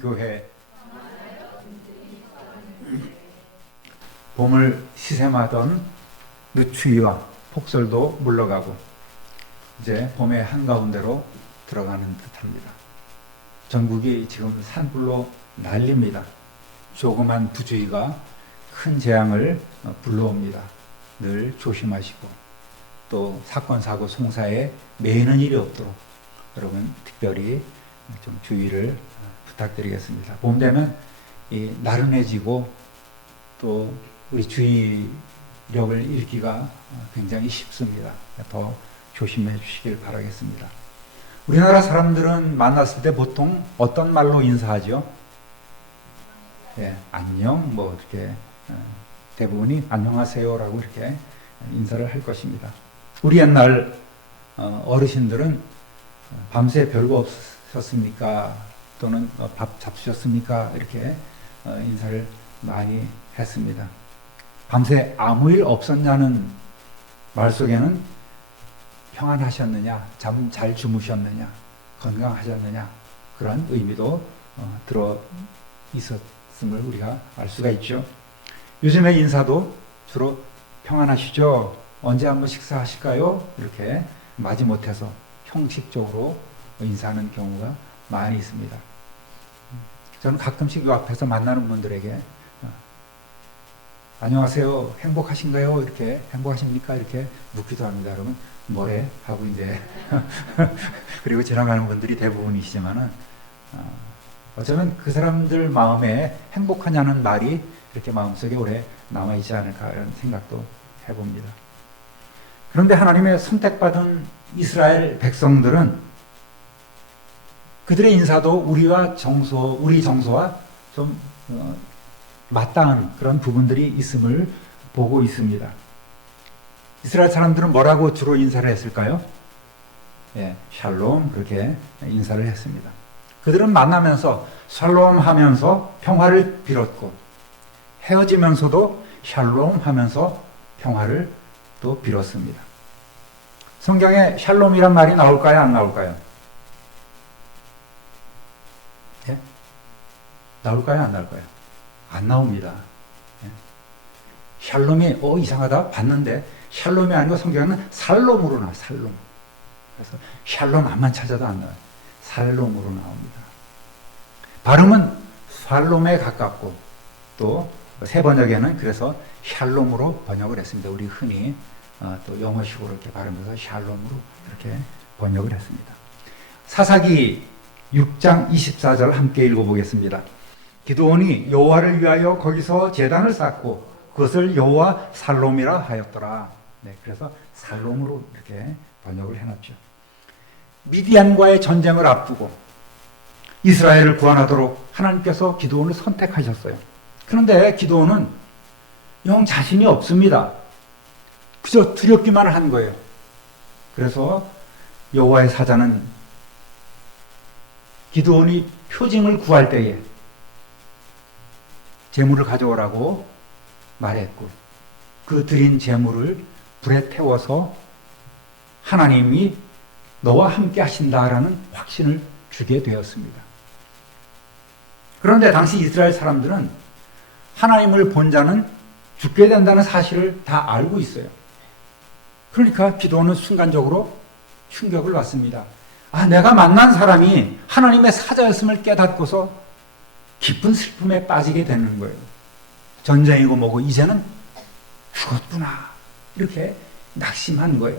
교회. 봄을 시샘하던 늦추위와 폭설도 물러가고 이제 봄의 한가운데로 들어가는 듯합니다. 전국이 지금 산불로 난립니다. 조그만 부주의가 큰 재앙을 불러옵니다. 늘 조심하시고 또 사건 사고 송사에 매이는 일이 없도록 여러분 특별히 좀 주의를 부탁드리겠습니다. 봄 되면 나른해지고 또 우리 주의력을 잃기가 굉장히 쉽습니다. 더 조심해 주시길 바라겠습니다. 우리나라 사람들은 만났을 때 보통 어떤 말로 인사하죠? 예, 안녕, 뭐 이렇게 대부분이 안녕하세요라고 이렇게 인사를 할 것입니다. 우리 옛날 어르신들은 밤새 별거 없었습니까? 또는 밥 잡수셨습니까? 이렇게 인사를 많이 했습니다. 밤새 아무 일 없었냐는 말 속에는 평안하셨느냐, 잠 잘 주무셨느냐, 건강하셨느냐 그런 의미도 들어 있었음을 우리가 알 수가 있죠. 요즘의 인사도 주로 평안하시죠? 언제 한번 식사하실까요? 이렇게 마지못해서 형식적으로 인사하는 경우가 많이 있습니다. 저는 가끔씩 이 앞에서 만나는 분들에게 안녕하세요, 행복하신가요? 이렇게 행복하십니까? 이렇게 묻기도 합니다. 그러면 뭐래? 하고 이제 그리고 지나가는 분들이 대부분이시지만은 어쩌면 그 사람들 마음에 행복하냐는 말이 이렇게 마음속에 오래 남아있지 않을까 이런 생각도 해봅니다. 그런데 하나님의 선택받은 이스라엘 백성들은 그들의 인사도 우리 정서와 좀 마땅한 그런 부분들이 있음을 보고 있습니다. 이스라엘 사람들은 뭐라고 주로 인사를 했을까요? 예, 샬롬 그렇게 인사를 했습니다. 그들은 만나면서 샬롬 하면서 평화를 빌었고 헤어지면서도 샬롬 하면서 평화를 또 빌었습니다. 성경에 샬롬이란 말이 나올까요? 안 나올까요? 예? 나올까요? 안 나올까요? 안 나옵니다. 예? 샬롬이 이상하다 봤는데 샬롬이 아니고 성경에는 살롬으로 나와요. 살롬. 그래서 샬롬 암만 찾아도 안 나와요. 살롬으로 나옵니다. 발음은 살롬에 가깝고 또 세 번역에는 그래서 샬롬으로 번역을 했습니다. 우리 흔히 또 영어식으로 이렇게 발음해서 샬롬으로 이렇게 번역을 했습니다. 사사기 6장 24절 함께 읽어보겠습니다. 기드온이 여호와를 위하여 거기서 제단을 쌓고 그것을 여호와 살롬이라 하였더라. 네, 그래서 살롬으로 이렇게 번역을 해놨죠. 미디안과의 전쟁을 앞두고 이스라엘을 구원하도록 하나님께서 기드온을 선택하셨어요. 그런데 기드온은 영 자신이 없습니다. 그저 두렵기만 한 거예요. 그래서 여호와의 사자는 기드온이 표징을 구할 때에 제물을 가져오라고 말했고 그 드린 제물을 불에 태워서 하나님이 너와 함께 하신다라는 확신을 주게 되었습니다. 그런데 당시 이스라엘 사람들은 하나님을 본 자는 죽게 된다는 사실을 다 알고 있어요. 그러니까 기드온은 순간적으로 충격을 받습니다. 내가 만난 사람이 하나님의 사자였음을 깨닫고서 깊은 슬픔에 빠지게 되는 거예요. 전쟁이고 뭐고 이제는 죽었구나 이렇게 낙심한 거예요.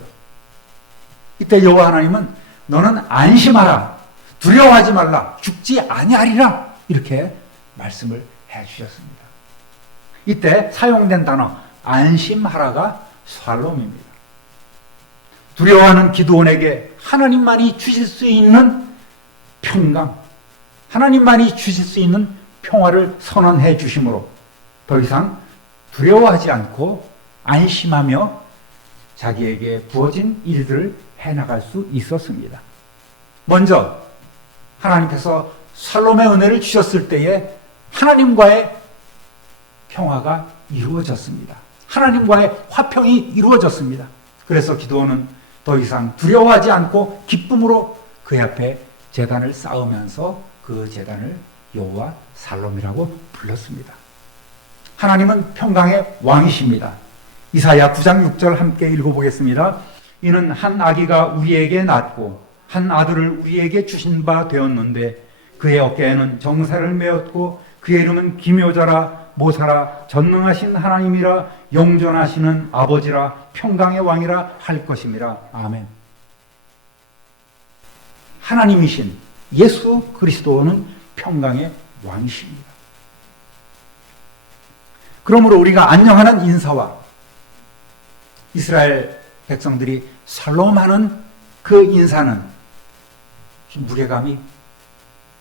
이때 여호와 하나님은 너는 안심하라, 두려워하지 말라, 죽지 아니하리라 이렇게 말씀을 해주셨습니다. 이때 사용된 단어 안심하라가 샬롬입니다. 두려워하는 기드온에게 하나님만이 주실 수 있는 평강, 하나님만이 주실 수 있는 평화를 선언해 주심으로 더 이상 두려워하지 않고 안심하며 자기에게 부어진 일들을 해나갈 수 있었습니다. 먼저 하나님께서 샬롬의 은혜를 주셨을 때에 하나님과의 평화가 이루어졌습니다. 하나님과의 화평이 이루어졌습니다. 그래서 기드온은 더 이상 두려워하지 않고 기쁨으로 그 앞에 제단을 쌓으면서 그 제단을 여호와 살롬이라고 불렀습니다. 하나님은 평강의 왕이십니다. 이사야 9장 6절 함께 읽어보겠습니다. 이는 한 아기가 우리에게 낳고 한 아들을 우리에게 주신 바 되었는데 그의 어깨에는 정사를 메었고 그의 이름은 기묘자라 모사라 전능하신 하나님이라 영존하시는 아버지라 평강의 왕이라 할 것임이라. 아멘. 하나님이신 예수 그리스도는 평강의 왕이십니다. 그러므로 우리가 안녕하는 인사와 이스라엘 백성들이 샬롬하는 그 인사는 무게감이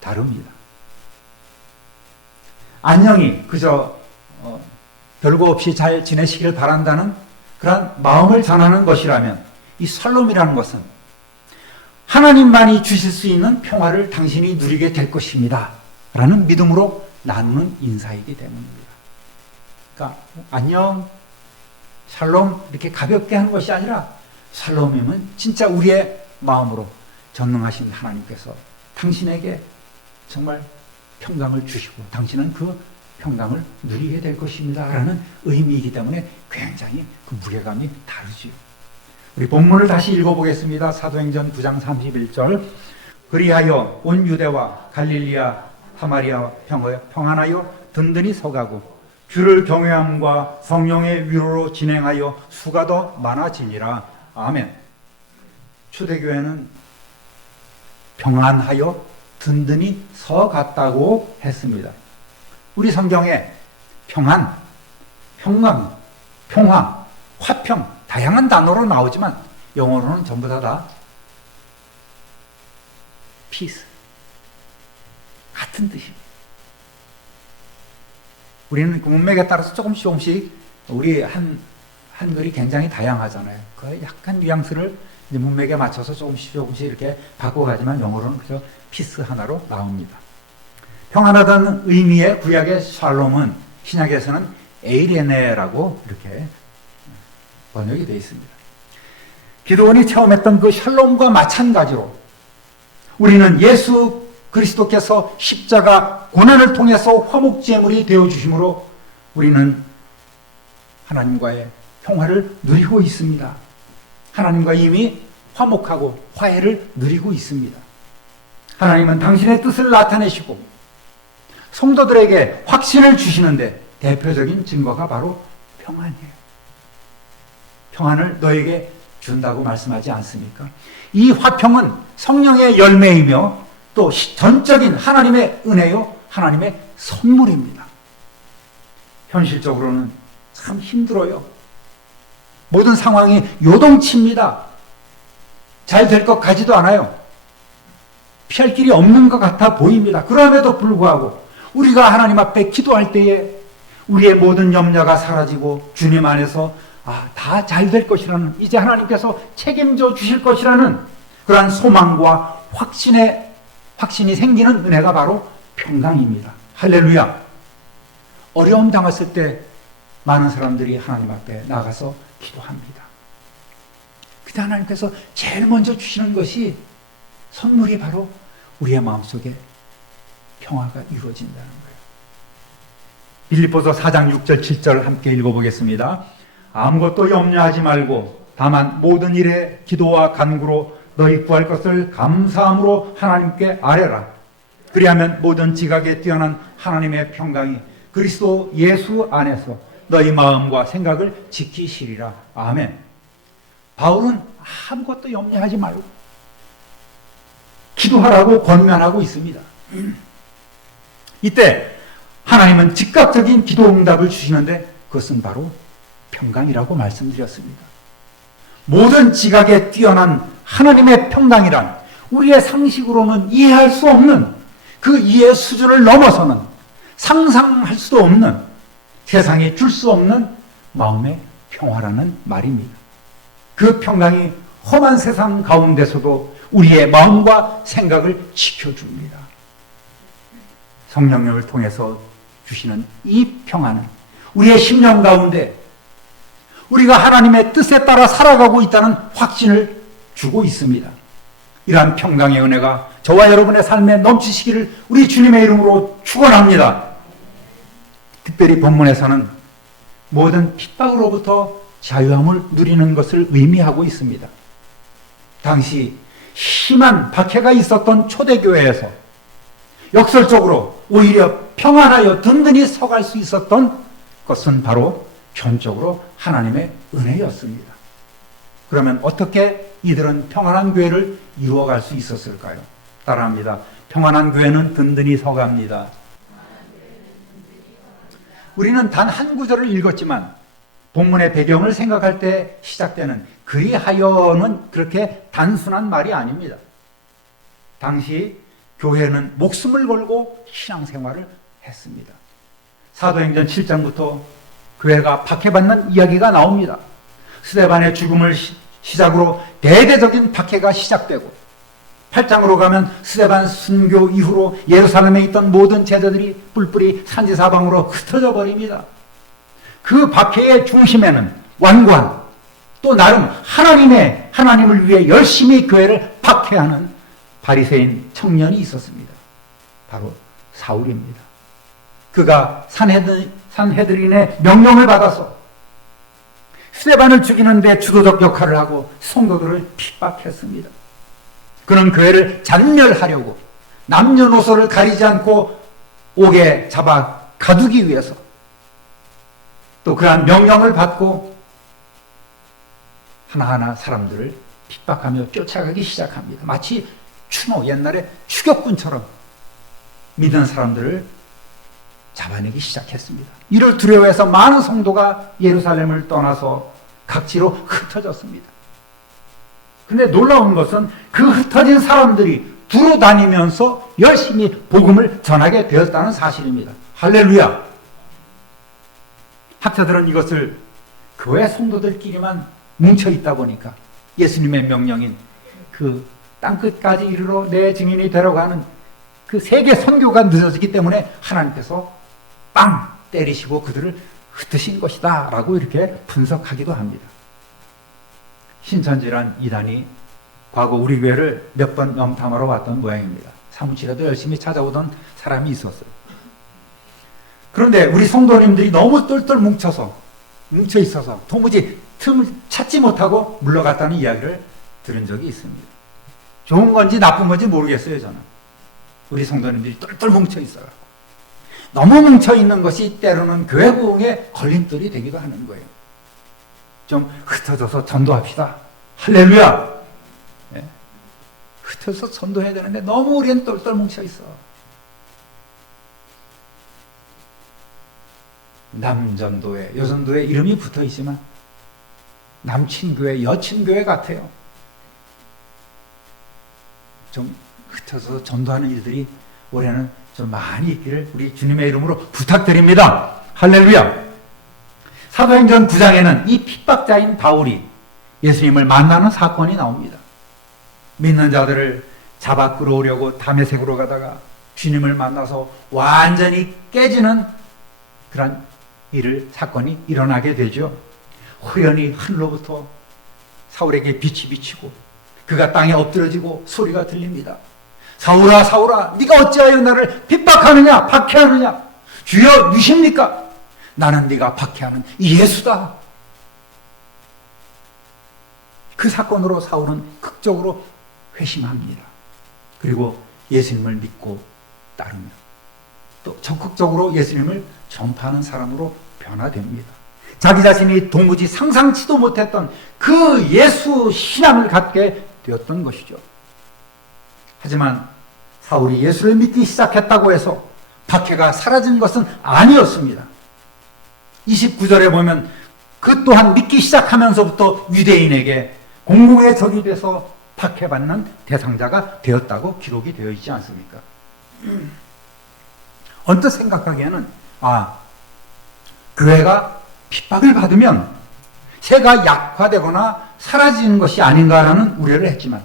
다릅니다. 안녕히 그저 별거 없이 잘 지내시길 바란다는 그런 마음을 전하는 것이라면 이 샬롬이라는 것은 하나님만이 주실 수 있는 평화를 당신이 누리게 될 것입니다 라는 믿음으로 나누는 인사이기 때문입니다. 그러니까 안녕, 샬롬 이렇게 가볍게 하는 것이 아니라 샬롬이면 진짜 우리의 마음으로 전능하신 하나님께서 당신에게 정말 평강을 주시고 당신은 그 평강을 누리게 될 것입니다 라는 의미이기 때문에 굉장히 그 무게감이 다르죠. 우리 본문을 다시 읽어보겠습니다. 사도행전 9장 31절. 그리하여 온 유대와 갈릴리아 사마리아 평안하여 든든히 서가고 주를 경외함과 성령의 위로로 진행하여 수가 더 많아지니라. 아멘. 초대교회는 평안하여 든든히 서갔다고 했습니다. 우리 성경에 평안, 평강, 평화, 화평 다양한 단어로 나오지만 영어로는 전부 다 peace 같은 뜻입니다. 우리는 그 문맥에 따라서 조금씩 우리 한글이 굉장히 다양하잖아요. 그 약간 뉘앙스를 이제 문맥에 맞춰서 조금씩 이렇게 바꿔가지만 영어로는 그저 피스 하나로 나옵니다. 평안하다는 의미의 구약의 샬롬은 신약에서는 에이레네라고 이렇게 번역이 되어 있습니다. 기도원이 체험했던 그 샬롬과 마찬가지로 우리는 예수 그리스도께서 십자가 고난을 통해서 화목제물이 되어주심으로 우리는 하나님과의 평화를 누리고 있습니다. 하나님과 이미 화목하고 화해를 누리고 있습니다. 하나님은 당신의 뜻을 나타내시고 성도들에게 확신을 주시는데 대표적인 증거가 바로 평안이에요. 평안을 너에게 준다고 말씀하지 않습니까? 이 화평은 성령의 열매이며 또 전적인 하나님의 은혜요, 하나님의 선물입니다. 현실적으로는 참 힘들어요. 모든 상황이 요동칩니다. 잘 될 것 같지도 않아요. 피할 길이 없는 것 같아 보입니다. 그럼에도 불구하고 우리가 하나님 앞에 기도할 때에 우리의 모든 염려가 사라지고 주님 안에서 다 잘 될 것이라는, 이제 하나님께서 책임져 주실 것이라는 그러한 소망과 확신이 생기는 은혜가 바로 평강입니다. 할렐루야. 어려움 당했을 때 많은 사람들이 하나님 앞에 나가서 기도합니다. 그때 하나님께서 제일 먼저 주시는 것이 선물이 바로 우리의 마음속에 평화가 이루어진다는 거예요. 빌립보서 4장 6절 7절 함께 읽어보겠습니다. 아무것도 염려하지 말고 다만 모든 일에 기도와 간구로 너희 구할 것을 감사함으로 하나님께 아뢰라. 그리하면 모든 지각에 뛰어난 하나님의 평강이 그리스도 예수 안에서 너희 마음과 생각을 지키시리라. 아멘. 바울은 아무것도 염려하지 말고 기도하라고 권면하고 있습니다. 이때 하나님은 즉각적인 기도 응답을 주시는데 그것은 바로 평강이라고 말씀드렸습니다. 모든 지각에 뛰어난 하나님의 평강이란 우리의 상식으로는 이해할 수 없는 그 이해 수준을 넘어서는 상상할 수도 없는 세상이 줄 수 없는 마음의 평화라는 말입니다. 그 평강이 험한 세상 가운데서도 우리의 마음과 생각을 지켜줍니다. 성령님을 통해서 주시는 이 평안은 우리의 심령 가운데 우리가 하나님의 뜻에 따라 살아가고 있다는 확신을 주고 있습니다. 이러한 평강의 은혜가 저와 여러분의 삶에 넘치시기를 우리 주님의 이름으로 축원합니다. 특별히 본문에서는 모든 핍박으로부터 자유함을 누리는 것을 의미하고 있습니다. 당시 심한 박해가 있었던 초대교회에서 역설적으로 오히려 평안하여 든든히 서갈 수 있었던 것은 바로 전적으로 하나님의 은혜였습니다. 그러면 어떻게 이들은 평안한 교회를 이루어갈 수 있었을까요? 따라합니다. 평안한 교회는 든든히 서갑니다. 우리는 단 한 구절을 읽었지만 본문의 배경을 생각할 때 시작되는 그리하여는 그렇게 단순한 말이 아닙니다. 당시 교회는 목숨을 걸고 신앙생활을 했습니다. 사도행전 7장부터 교회가 박해받는 이야기가 나옵니다. 스데반의 죽음을 시작으로 대대적인 박해가 시작되고 8장으로 가면 스데반 순교 이후로 예루살렘에 있던 모든 제자들이 뿔뿔이 산지사방으로 흩어져 버립니다. 그 박해의 중심에는 완관, 또 나름 하나님을 위해 열심히 교회를 박해하는 바리새인 청년이 있었습니다. 바로 사울입니다. 그가 산헤드린의 명령을 받아서 스데반을 죽이는 데 주도적 역할을 하고 성도들을 핍박했습니다. 그는 교회를 잔멸하려고 남녀노소를 가리지 않고 옥에 잡아 가두기 위해서 또 그러한 명령을 받고 하나하나 사람들을 핍박하며 쫓아가기 시작합니다. 마치 추노, 옛날에 추격군처럼 믿는 사람들을 잡아내기 시작했습니다. 이를 두려워해서 많은 성도가 예루살렘을 떠나서 각지로 흩어졌습니다. 그런데 놀라운 것은 그 흩어진 사람들이 두루 다니면서 열심히 복음을 전하게 되었다는 사실입니다. 할렐루야! 학자들은 이것을 교회 성도들끼리만 뭉쳐있다 보니까 예수님의 명령인 그 땅끝까지 이르러 내 증인이 되라고 하는 그 세계 선교가 늦어지기 때문에 하나님께서 빵 때리시고 그들을 흩으신 것이다 라고 이렇게 분석하기도 합니다. 신천지란 이단이 과거 우리 교회를 몇 번 염탐하러 왔던 모양입니다. 사무실에도 열심히 찾아오던 사람이 있었어요. 그런데 우리 성도님들이 너무 똘똘 뭉쳐 있어서 도무지 틈을 찾지 못하고 물러갔다는 이야기를 들은 적이 있습니다. 좋은 건지 나쁜 건지 모르겠어요, 저는. 우리 성도님들이 똘똘 뭉쳐 있어요. 너무 뭉쳐 있는 것이 때로는 교회 부흥의 걸림돌이 되기도 하는 거예요. 좀 흩어져서 전도합시다. 할렐루야! 네. 흩어져서 전도해야 되는데 너무 우리는 똘똘 뭉쳐 있어. 남전도회, 여전도회 이름이 붙어 있지만 남친교회, 여친교회 같아요. 좀 흩어져서 전도하는 일들이 올해는 좀 많이 있기를 우리 주님의 이름으로 부탁드립니다. 할렐루야! 사도행전 9장에는 이 핍박자인 바울이 예수님을 만나는 사건이 나옵니다. 믿는 자들을 잡아 끌어오려고 다메섹으로 가다가 주님을 만나서 완전히 깨지는 그런 사건이 일어나게 되죠. 호련히 하늘로부터 사울에게 빛이 비치고 그가 땅에 엎드러지고 소리가 들립니다. 사울아 사울아 네가 어찌하여 나를 핍박하느냐 박해하느냐 주여 누십니까? 나는 네가 박해하는 예수다. 그 사건으로 사울은 극적으로 회심합니다. 그리고 예수님을 믿고 따르며 또 적극적으로 예수님을 전파하는 사람으로 변화됩니다. 자기 자신이 도무지 상상치도 못했던 그 예수 신앙을 갖게 되었던 것이죠. 하지만 사울이 예수를 믿기 시작했다고 해서 박해가 사라진 것은 아니었습니다. 29절에 보면 그 또한 믿기 시작하면서부터 유대인에게 공공의 적이 돼서 박해받는 대상자가 되었다고 기록이 되어 있지 않습니까? 언뜻 생각하기에는 교회가 핍박을 받으면 새가 약화되거나 사라지는 것이 아닌가라는 우려를 했지만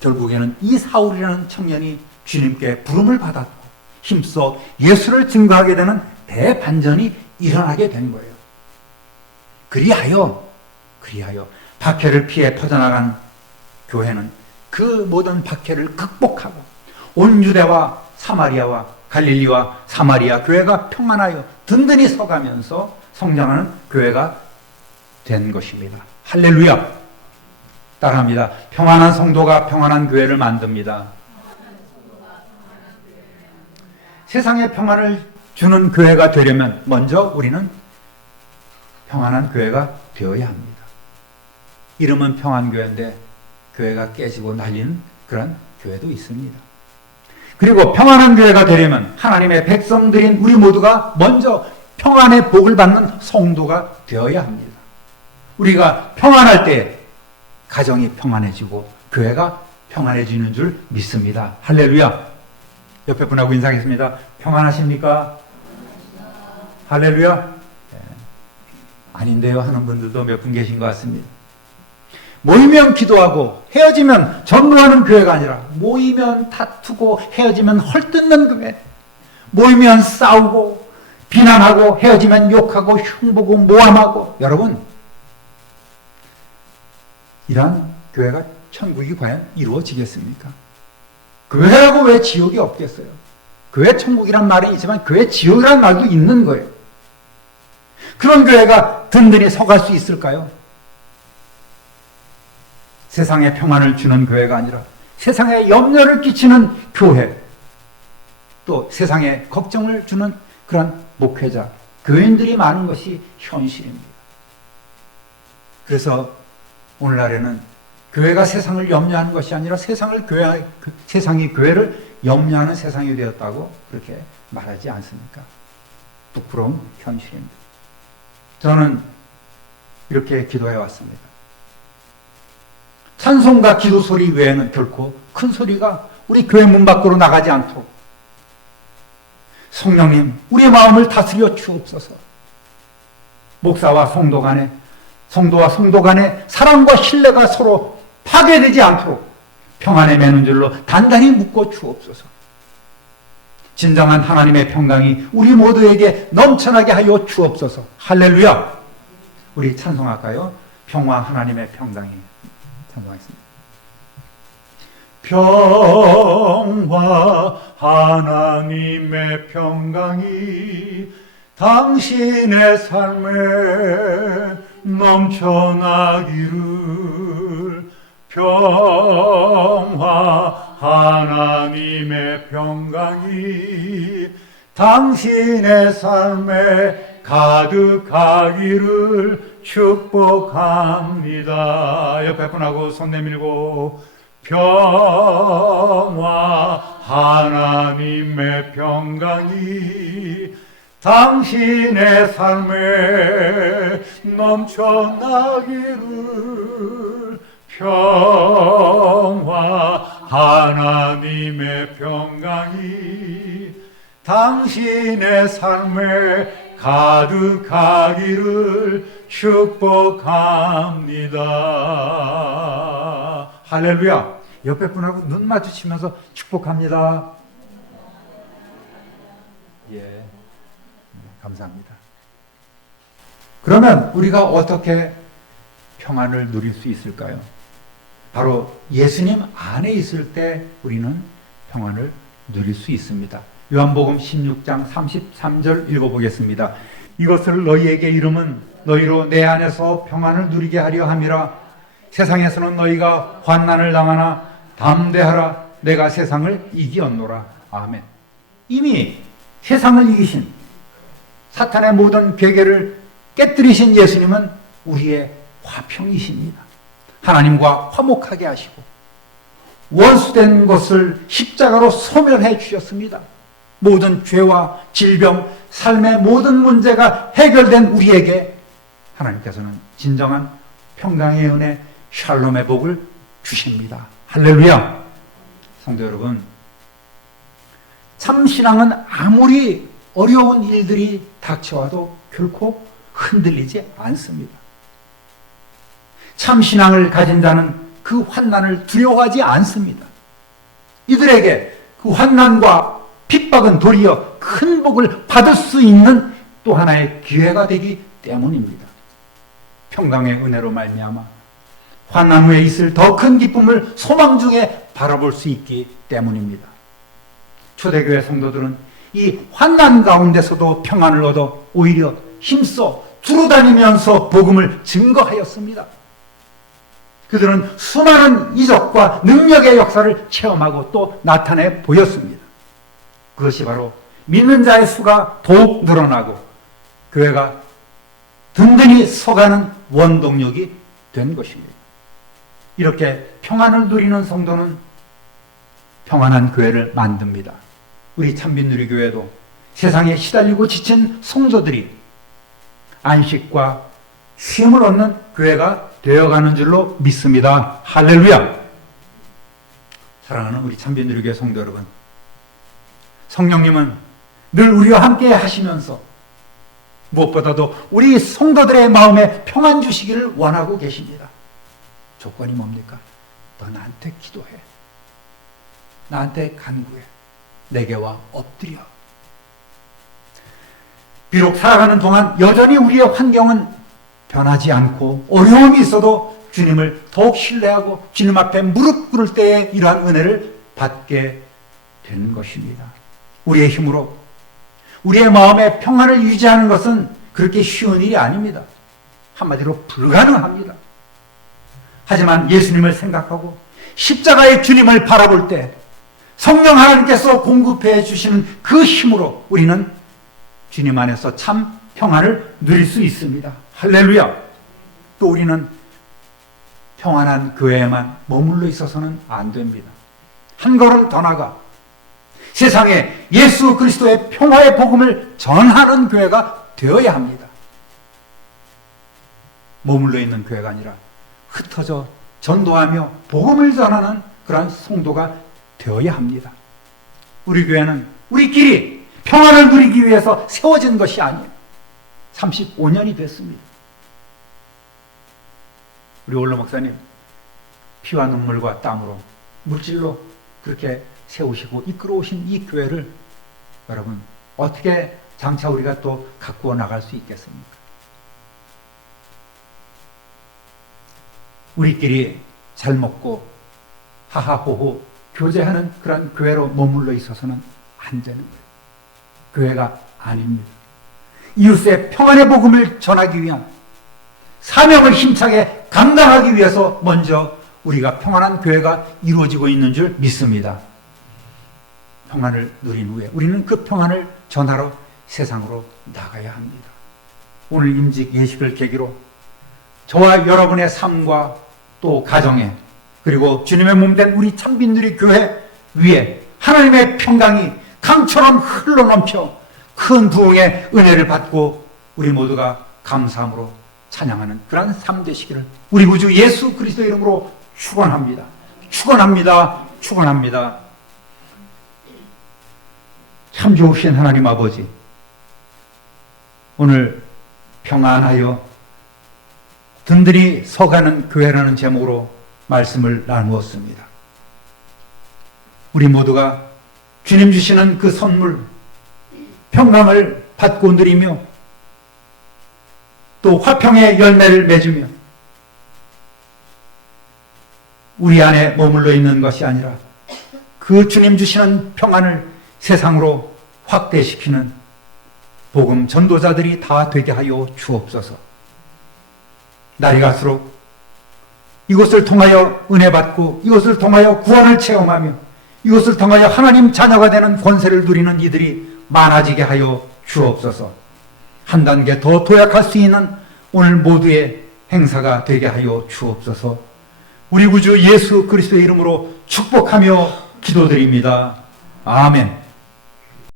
결국에는 이 사울이라는 청년이 주님께 부름을 받았고 힘써 예수를 증거하게 되는 대반전이 일어나게 된 거예요. 그리하여 박해를 피해 퍼져나간 교회는 그 모든 박해를 극복하고 온 유대와 사마리아와 갈릴리와 사마리아 교회가 평안하여 든든히 서가면서 성장하는 교회가 된 것입니다. 할렐루야. 따라합니다. 평안한 성도가 평안한 교회를 만듭니다. 세상에 평안을 주는 교회가 되려면 먼저 우리는 평안한 교회가 되어야 합니다. 이름은 평안교회인데 교회가 깨지고 날리는 그런 교회도 있습니다. 그리고 평안한 교회가 되려면 하나님의 백성들인 우리 모두가 먼저 평안의 복을 받는 성도가 되어야 합니다. 우리가 평안할 때 가정이 평안해지고 교회가 평안해지는 줄 믿습니다. 할렐루야. 옆에 분하고 인사하겠습니다. 평안하십니까? 할렐루야. 네. 아닌데요 하는 분들도 몇 분 계신 것 같습니다. 모이면 기도하고 헤어지면 전도하는 교회가 아니라 모이면 다투고 헤어지면 헐뜯는 교회, 모이면 싸우고 비난하고 헤어지면 욕하고 흉보고 모함하고, 여러분 이러한 교회가 천국이 과연 이루어지겠습니까? 교회라고 왜 지옥이 없겠어요? 교회 천국이란 말은 있지만 교회 지옥이란 말도 있는 거예요. 그런 교회가 든든히 서갈 수 있을까요? 세상에 평안을 주는 교회가 아니라 세상에 염려를 끼치는 교회, 또 세상에 걱정을 주는 그런 목회자, 교인들이 많은 것이 현실입니다. 그래서 오늘날에는 교회가 세상을 염려하는 것이 아니라 세상이 교회를 염려하는 세상이 되었다고 그렇게 말하지 않습니까? 부끄러운 현실입니다. 저는 이렇게 기도해 왔습니다. 찬송과 기도 소리 외에는 결코 큰 소리가 우리 교회 문 밖으로 나가지 않도록 성령님 우리의 마음을 다스려 주옵소서. 목사와 성도 간에, 성도와 성도 간에 사랑과 신뢰가 서로 파괴되지 않도록 평안의 맨줄로 단단히 묶어 주옵소서. 진정한 하나님의 평강이 우리 모두에게 넘쳐나게 하여 주옵소서. 할렐루야. 우리 찬송할까요? 평화 하나님의 평강이. 찬송하겠습니다. 평화 하나님의 평강이 당신의 삶에 넘쳐나기를. 평화 하나님의 평강이 당신의 삶에 가득하기를 축복합니다. 옆에 분하고 손 내밀고 평화 하나님의 평강이 당신의 삶에 넘쳐나기를. 평화 하나님의 평강이 당신의 삶에 가득하기를 축복합니다. 할렐루야. 옆에 분하고 눈 마주치면서 축복합니다. 예, 감사합니다. 그러면 우리가 어떻게 평안을 누릴 수 있을까요? 바로 예수님 안에 있을 때 우리는 평안을 누릴 수 있습니다. 요한복음 16장 33절 읽어보겠습니다. 이것을 너희에게 이름은 너희로 내 안에서 평안을 누리게 하려 함이라. 세상에서는 너희가 환난을 당하나 담대하라. 내가 세상을 이기었노라. 아멘. 이미 세상을 이기신, 사탄의 모든 괴계를 깨뜨리신 예수님은 우리의 화평이십니다. 하나님과 화목하게 하시고 원수된 것을 십자가로 소멸해 주셨습니다. 모든 죄와 질병, 삶의 모든 문제가 해결된 우리에게 하나님께서는 진정한 평강의 은혜, 샬롬의 복을 주십니다. 할렐루야. 성도 여러분, 참신앙은 아무리 어려운 일들이 닥쳐와도 결코 흔들리지 않습니다. 참신앙을 가진 자는 그 환난을 두려워하지 않습니다. 이들에게 그 환난과 핍박은 도리어 큰 복을 받을 수 있는 또 하나의 기회가 되기 때문입니다. 평강의 은혜로 말미암아 환난 후에 있을 더 큰 기쁨을 소망 중에 바라볼 수 있기 때문입니다. 초대교회 성도들은 이 환난 가운데서도 평안을 얻어 오히려 힘써 두루다니면서 복음을 증거하였습니다. 그들은 수많은 이적과 능력의 역사를 체험하고 또 나타내 보였습니다. 그것이 바로 믿는 자의 수가 더욱 늘어나고 교회가 든든히 서가는 원동력이 된 것입니다. 이렇게 평안을 누리는 성도는 평안한 교회를 만듭니다. 우리 참빛누리교회도 세상에 시달리고 지친 성도들이 안식과 쉼을 얻는 교회가 되어가는 줄로 믿습니다. 할렐루야! 사랑하는 우리 참빛누리교회 성도 여러분, 성령님은 늘 우리와 함께 하시면서 무엇보다도 우리 성도들의 마음에 평안 주시기를 원하고 계십니다. 조건이 뭡니까? 너 나한테 기도해. 나한테 간구해. 내게 와 엎드려. 비록 살아가는 동안 여전히 우리의 환경은 변하지 않고 어려움이 있어도 주님을 더욱 신뢰하고 주님 앞에 무릎 꿇을 때에 이러한 은혜를 받게 되는 것입니다. 우리의 힘으로 우리의 마음의 평안을 유지하는 것은 그렇게 쉬운 일이 아닙니다. 한마디로 불가능합니다. 하지만 예수님을 생각하고 십자가의 주님을 바라볼 때 성령 하나님께서 공급해 주시는 그 힘으로 우리는 주님 안에서 참 평안을 누릴 수 있습니다. 할렐루야! 또 우리는 평안한 교회에만 머물러 있어서는 안 됩니다. 한 걸음 더 나가 세상에 예수 그리스도의 평화의 복음을 전하는 교회가 되어야 합니다. 머물러 있는 교회가 아니라 흩어져 전도하며 복음을 전하는 그러한 성도가 되어야 합니다. 우리 교회는 우리끼리 평안을 누리기 위해서 세워진 것이 아니에요. 35년이 됐습니다. 우리 올로 목사님 피와 눈물과 땀으로 물질로 그렇게 세우시고 이끌어오신 이 교회를 여러분 어떻게 장차 우리가 또 가꾸어 나갈 수 있겠습니까? 우리끼리 잘 먹고 하하호호 교제하는 그런 교회로 머물러 있어서는 안 되는 거예요. 교회가 아닙니다. 이웃의 평안의 복음을 전하기 위한 사명을 힘차게 감당하기 위해서 먼저 우리가 평안한 교회가 이루어지고 있는 줄 믿습니다. 평안을 누린 후에 우리는 그 평안을 전하러 세상으로 나가야 합니다. 오늘 임직 예식을 계기로 저와 여러분의 삶과 또 가정에 그리고 주님의 몸된 우리 참빛누리 교회 위에 하나님의 평강이 강처럼 흘러넘쳐 큰 부흥의 은혜를 받고 우리 모두가 감사함으로 찬양하는 그런 삶 되시기를 우리 구주 예수 그리스도 이름으로 축원합니다. 축원합니다. 축원합니다. 참 좋으신 하나님 아버지, 오늘 평안하여 든든히 서가는 교회라는 제목으로 말씀을 나누었습니다. 우리 모두가 주님 주시는 그 선물 평강을 받고 누리며 또 화평의 열매를 맺으며 우리 안에 머물러 있는 것이 아니라 그 주님 주시는 평안을 세상으로 확대시키는 복음 전도자들이 다 되게 하여 주옵소서. 날이 갈수록 이것을 통하여 은혜 받고 이것을 통하여 구원을 체험하며 이것을 통하여 하나님 자녀가 되는 권세를 누리는 이들이 많아지게 하여 주옵소서. 한 단계 더 도약할 수 있는 오늘 모두의 행사가 되게 하여 주옵소서. 우리 구주 예수 그리스도의 이름으로 축복하며 기도드립니다. 아멘.